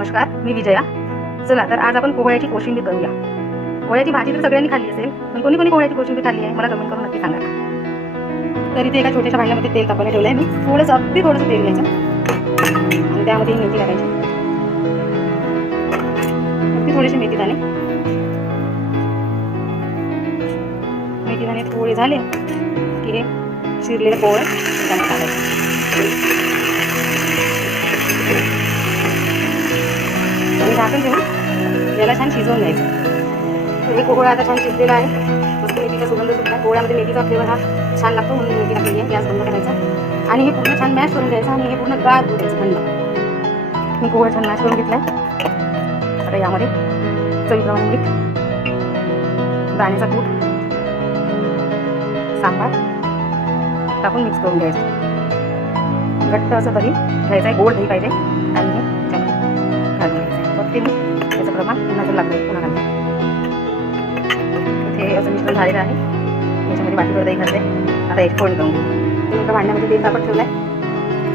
नमस्कार मी विजया. चला तर आज आपण कोहळ्याची कोशिंबीर करूया. कोहळ्याची भाजी तर सगळ्यांनी खाल्ली असेल पण कोणी कोणी कोहळ्याची कोशिंबीर खाल्ली आहे मला कमेंट करून नक्की सांगा. तर इथे एका छोट्याशा भांड्यामध्ये तेल तापायला ठेवलं आहे मी. थोडंसं अगदी थोडंसं तेल घ्यायचं. आणि त्यामध्ये मेथी टाकायची. अगदी थोडेसे मेथी दाणे मेथी दाणे थोडे झाले की हे शिरलेलं पोळ त्यामध्ये याला छान शिजवून घ्यायचं. हे कोहळा आता छान शिजलेला आहे. मस्त मेथीचा सुगंध सुद्धा कोहळ्यामध्ये मेथीचा फ्लेवर हा छान लागतो म्हणून मेथी टाकलेली आहे. गॅस बंद करायचा. आणि हे पूर्ण छान मॅश करून घ्यायचं आणि हे पूर्ण गाळ होऊ द्यायचं थंड. मी कोहळा छान मॅश करून घेतला आता यामध्ये चवीप्रमाणे मीठ दाण्याचा कूट सांबार टाकून मिक्स करून घ्यायचं. घट्ट असं दही घ्यायचं आहे. गोड दही पाहिजे. आणि घ्यायचं मी त्याचं प्रमाण पुन्हा जर लागलं पुन्हा घालते इथे असं मिश्रण झालेलं आहे. याच्यामध्ये वाटीवर दही घालते आता एक फोडणी करून घेऊ एका भांड्यामध्ये तेल तापत ठेवलं आहे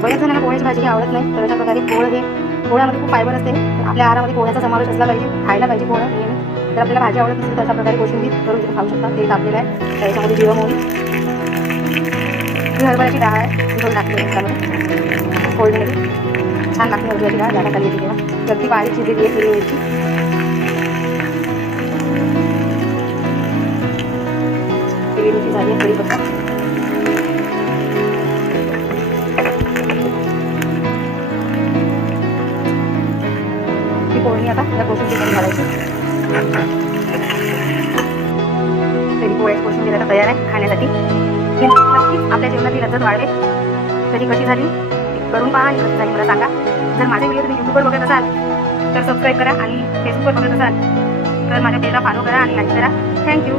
बऱ्याच जणांना पोळ्याची भाजी आवडत नाही तर अशा प्रकारे पोळं हे पोळ्यामध्ये खूप फायबर असते. तर आपल्या आहारामध्ये पोळ्याचा समावेश असला पाहिजे खायला पाहिजे पोळं नेहमी तर आपल्याला भाजी आवडत नसेल तर अशा प्रकारे कोशिंबीर करून तुम्ही खाऊ शकता. तेल तापलेलं आहे. त्याच्यामध्ये जिरं मोहरी ही हरभऱ्याची डाळ आहे. ती टाकली आहे. त्यामध्ये छान लागते हरभऱ्याची डाळ जागा खाली येते तेव्हा अगदी बारीक शिजलेली आहे हिरवी मिरची हिरवी मिरची झाली आहे कढीपत्ता ही पोळणी आता या चिकन घालायची. तरी पोळ्याची कोशिंबीर आता तयार आहे खाण्यासाठी. नक्कीच आपल्या जीवनाची लज्जत वाढवे तरी कशी झाली? करून पहा आणि कसं जाईल मला सांगा. जर माझे व्हिडिओ तुम्ही यूट्यूबवर बघत असाल तर सबस्क्राईब करा आणि फेसबुकवर बघत असाल तर माझ्या पेजला फॉलो करा आणि लाईक करा. थँक्यू